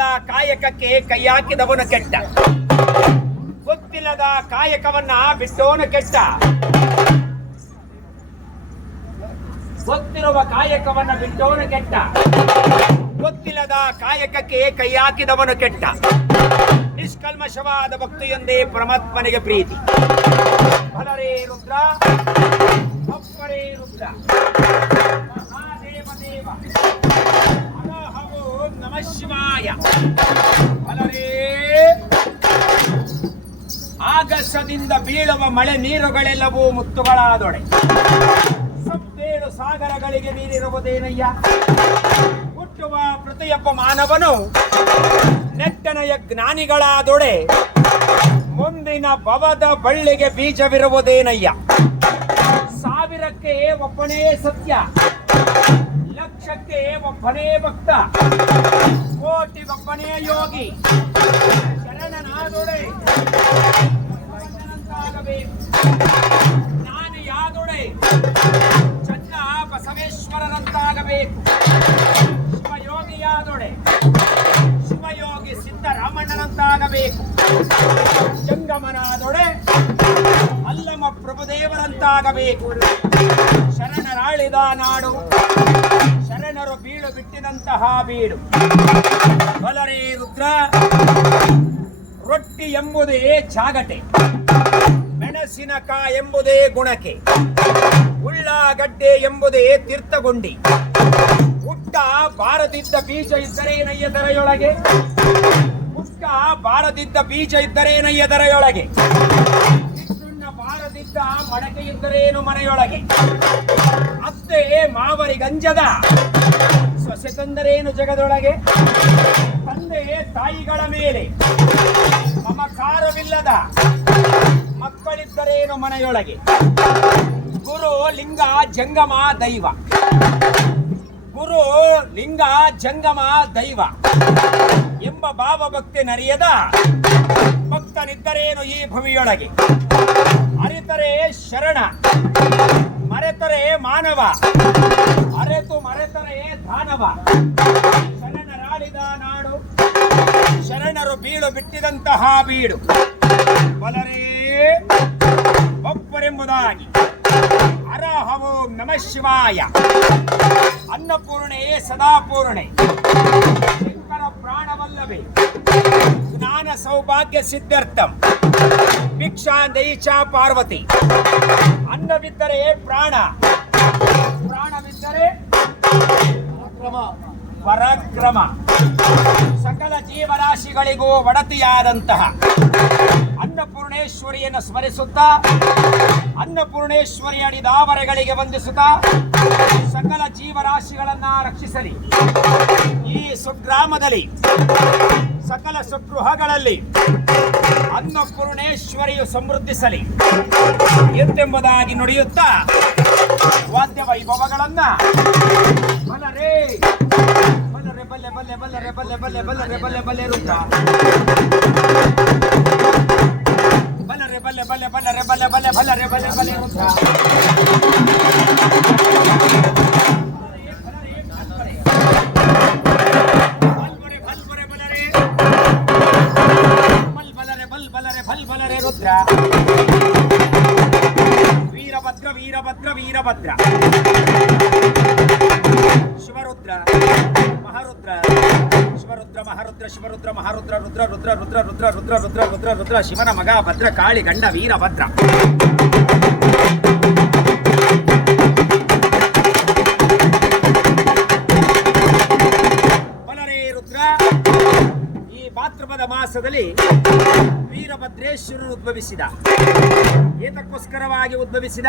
ಗೊತ್ತಿಲ್ಲದ ಕಾಯಕಕ್ಕೆ ಕೈ ಹಾಕಿದವನು ಕೆಟ್ಟ. ಗೊತ್ತಿಲ್ಲದ ಕಾಯಕವನ್ನ ಬಿಟ್ಟೋನು ಕೆಟ್ಟ. ಗೊತ್ತಿರುವ ಕಾಯಕವನ್ನ ಬಿಟ್ಟವನು ಕೆಟ್ಟ. ಗೊತ್ತಿಲ್ಲದ ಕಾಯಕಕ್ಕೆ ಕೈ ಹಾಕಿದವನು ಕೆಟ್ಟ. ನಿಷ್ಕಲ್ಮಶವಾದ ಭಕ್ತಿಯೊಂದೇ ಪರಮಾತ್ಮನಿಗೆ ಪ್ರೀತಿ. ಫಲರೇ ರುದ್ರ ಅಪ್ಪರೇ ರುದ್ರ. ಮಹಾದೇವ ದೇವ. ನಮಃ ಶಿವಾಯ ಆಗಸದಿಂದ ಬೀಳುವ ಮಳೆ ನೀರುಗಳೆಲ್ಲವೂ ಮುತ್ತುಗಳಾದೊಡೆ. ಸತ್ತೇಳು ಸಾಗರಗಳಿಗೆ ನೀರಿರುವುದೇನಯ್ಯ? ಹುಟ್ಟುವ ಪ್ರತಿಯೊಬ್ಬ ಮಾನವನು ನೆಟ್ಟನೆಯ ಜ್ಞಾನಿಗಳಾದೊಡೆ. ಮುಂದಿನ ಭವದ ಬಳ್ಳಿಗೆ ಬೀಜವಿರುವುದೇನಯ್ಯ? ಸಾವಿರಕ್ಕೆ ಒಬ್ಬನೇ ಸತ್ಯ? ಲಕ್ಷಕ್ಕೆ ಒಬ್ಬನೇ ಭಕ್ತ? ಕೋಟಿಗೊಬ್ಬನೇ ಯೋಗಿ. ಶರಣನಾದೊಡೆ. ಜ್ಞಾನ ಯಾದೊಡೆ. ಚಂದ್ರ ಬಸವೇಶ್ವರರಂತಾಗಬೇಕು ಶಿವಯೋಗಿಯಾದೊಡೆ ಶಿವಯೋಗಿ ಸಿದ್ದರಾಮಣ್ಣನಂತಾಗಬೇಕು ಜಂಗಮನಾದೊಡೆ. ಪ್ರಭುದೇವರಂತಾಗಬೇಕು ಶರಣರಾಳಿದ ನಾಡು, ಶರಣರು ಬೀಳು ಬಿಟ್ಟಿದಂತಹ ಬೀಡು. ಬಲರೇ ರುದ್ರ, ರೊಟ್ಟಿ ಎಂಬುದೇ ಜಾಗಟೆ ಮೆಣಸಿನಕ ಎಂಬುದೇ ಗುಣಕೆ. ಉಳ್ಳಾಗಡ್ಡೆ ಎಂಬುದೇ ತೀರ್ಥಗುಂಡಿ. ಹುಟ್ಟ ಬಾರದಿದ್ದ ಬೀಜ ಇದ್ದರೆ ದರೆಯೊಳಗೆ? ಹುಟ್ಟ ಬಾರದಿದ್ದ ಬೀಜ ಇದ್ದರೇನಯ್ಯ ದರೆಯೊಳಗೆ? ಸುಣ್ಣ ಬಾರದಿದ್ದ ಮಡಕೆ ಇದ್ದರೇನು ಮನೆಯೊಳಗೆ? ಅತ್ತೆ ಮಾವರಿಗಂಜದ ಸೊಸೆ ತಂದರೇನು ಜಗದೊಳಗೆ? ತಂದೆ ತಾಯಿಗಳ ಮೇಲೆ. ಮಮಕಾರವಿಲ್ಲದ. ಮಕ್ಕಳಿದ್ದರೇನು ಮನೆಯೊಳಗೆ? ಗುರು ಲಿಂಗ ಜಂಗಮ ದೈವ. ಗುರು ಲಿಂಗ ಜಂಗಮ ದೈವ. ಎಂಬ ಭಾವಭಕ್ತಿ ನರಿಯದ. ಭಕ್ತನಿದ್ದರೇನು ಈ ಭೂಮಿಯೊಳಗೆ? ಅರಿತರೆ ಶರಣ, ಮರೆತರೆ ಮಾನವ ಅರೆತು ಮರೆತರೆ ದಾನವ. ಶರಣರಾಳಿದ ನಾಡು, ಶರಣರು ಬೀಳು ಬಿಟ್ಟಿದಂತಹ ಬೀಡು. ಬಲರೇ ಒಬ್ಬರೆಂಬುದಾಗಿ. ಅರಹವೋ ನಮಃ ಶಿವಾಯ. ಅನ್ನಪೂರ್ಣೆ ಸದಾಪೂರ್ಣೆ. ಶಂಕರ ಪ್ರಾಣವಲ್ಲವೇ. ಜ್ಞಾನ ಸೌಭಾಗ್ಯ ಸಿದ್ಧಾರ್ಥಂ. ಭಿಕ್ಷಾ ದೈಚ ಪಾರ್ವತಿ. ಅನ್ನವಿದ್ದರೆ ಪ್ರಾಣ? ಪ್ರಾಣವಿದ್ದರೆ ಪರಾಕ್ರಮ. ಸಕಲ ಜೀವರಾಶಿಗಳಿಗೂ ಒಡತಿಯಾದಂತಹ ಅನ್ನಪೂರ್ಣೇಶ್ವರಿಯನ್ನು ಸ್ಮರಿಸುತ್ತಾ ಅನ್ನಪೂರ್ಣೇಶ್ವರಿಯ ದಾವರೆಗಳಿಗೆ ವಂದಿಸುತ್ತಾ ಸಕಲ ಜೀವರಾಶಿಗಳನ್ನ ರಕ್ಷಿಸಲಿ ಈ ಸುಗ್ರಾಮದಲ್ಲಿ ಸಕಲ ಸುಗೃಹಗಳಲ್ಲಿ ಅನ್ನಪೂರ್ಣೇಶ್ವರಿಯು ಸಮೃದ್ಧಿಸಲಿ ಎಂತೆಂಬುದಾಗಿ ನುಡಿಯುತ್ತಾ ವಾದ್ಯ ವೈಭವಗಳನ್ನ ಬಲರೇ ಬಲ್ಲೆ ಬಲ್ಲೆ ಬಲ್ಲರೆ ಬಲ್ಲೆ ಬಲ್ಲೆ ಬಲ್ಲರೆ ಬಲ್ಲೆ ಬಲ್ಲೆ ರುದ್ರ ಬಲ್ಲೆ ಬಲ್ಲೆ ರುದ್ರ ಬಲ್ಬರೆ ಬಲ್ಬರೆ ಬಲರೆ ಬಲ್ ಬಲರೆ ಬಲ್ ಬಲರೆ ಬಲ್ ಬಲರೆ ರುದ್ರ ವೀರಭದ್ರ ವೀರಭದ್ರ ವೀರಭದ್ರ ಶಿವರುದ್ರ ಮಹಾರುದ್ರ ಶಿವರುದ್ರ ಮಹಾರುದ್ರ ಶಿವರುದ್ರ ಮಹಾರುದ್ರ ರುದ್ರ ಭಾದ್ರಪದ ವೀರಭದ್ರೇಶ್ವರರು ಉದ್ಭವಿಸಿದ. ಏತಕ್ಕೋಸ್ಕರವಾಗಿ ಉದ್ಭವಿಸಿದ?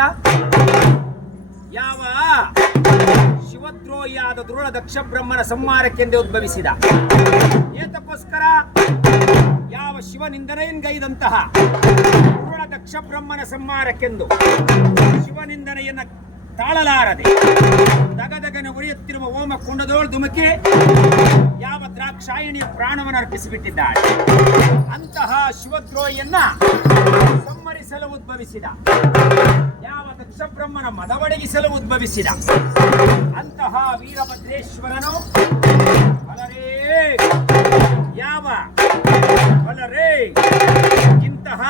ಯಾವ ಶಿವದ್ರೋಹಿಯಾದ ದ್ರೋಣ ದಕ್ಷ ಬ್ರಹ್ಮನ ಸಂಹಾರಕ್ಕೆಂದೇ ಉದ್ಭವಿಸಿದ. ಏತಕ್ಕೋಸ್ಕರ ಯಾವ ಶಿವನಿಂದನೆಯನ್ಗೈದಂತಹ ದ್ರೋಣ ದಕ್ಷ ಬ್ರಹ್ಮನ ಸಂಹಾರಕ್ಕೆಂದು ಶಿವನಿಂದನೆಯನ್ನ ತಾಳಲಾರದೆ ದಗದಗನೆ ಉರಿಯುತ್ತಿರುವ ಓಮ ಕುಂಡದೋಳು ಧುಮುಕಿ ಯಾವ ದ್ರಾಕ್ಷಾಯಿಣಿಯ ಪ್ರಾಣವನ್ನು ಅರ್ಪಿಸಿಬಿಟ್ಟಿದ್ದಾರೆ ಅಂತಹ ಶಿವದ್ರೋಹಿಯನ್ನ ಸಂಹರಿಸಲು ಉದ್ಭವಿಸಿದ. ಯಾವ ದಕ್ಷಬ್ರಹ್ಮನ ಮದವಡಗಿಸಲು ಉದ್ಭವಿಸಿದ. ಅಂತಹ ವೀರಭದ್ರೇಶ್ವರನು ಬಲರೇ, ಯಾವ ಬಲರೇ ಇಂತಹ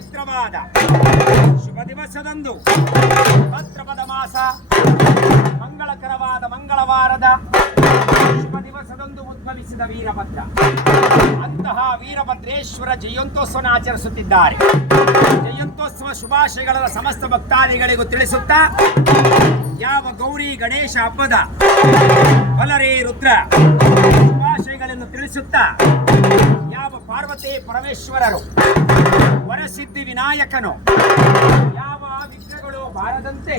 ಮಂಗಳವಾರವಾದ ಶುಭ ದಿವಸದಂದು ಭದ್ರಪದ ಮಾಸ, ಮಂಗಳಕರವಾದ ಮಂಗಳವಾರದ ಶುಭ ದಿವಸದಂದು ಉದ್ಭವಿಸಿದ ವೀರಭದ್ರ. ಅಂತಹ ವೀರಭದ್ರೇಶ್ವರ ಜಯಂತೋತ್ಸವನ ಆಚರಿಸುತ್ತಿದ್ದಾರೆ. ಜಯಂತೋತ್ಸವ ಶುಭಾಶಯಗಳ ಸಮಸ್ತ ಭಕ್ತಾದಿಗಳಿಗೂ ತಿಳಿಸುತ್ತಾ, ಯಾವ ಗೌರಿ ಗಣೇಶ ಹಬ್ಬದ ಬಲರೇ ರುದ್ರ ಶುಭಾಶಯಗಳನ್ನು ತಿಳಿಸುತ್ತಾ ಪಾರ್ವತಿ ಪರಮೇಶ್ವರರು. ವರಸಿದ್ಧಿ ವಿನಾಯಕನು. ಯಾವ ವಿಘ್ನಗಳು ಬಾರದಂತೆ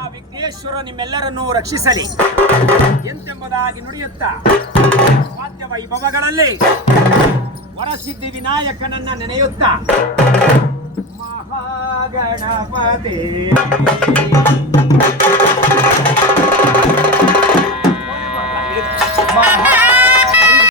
ಆ ವಿಘ್ನೇಶ್ವರ ನಿಮ್ಮೆಲ್ಲರನ್ನೂ ರಕ್ಷಿಸಲಿ. ಎಂತೆಂಬುದಾಗಿ ನುಡಿಯುತ್ತಾ ವಾದ್ಯ ವೈಭವಗಳಲ್ಲಿ ವರಸಿದ್ಧಿ ವಿನಾಯಕನನ್ನ ನೆನೆಯುತ್ತಾ ಮಹಾಗಣಪತಿ.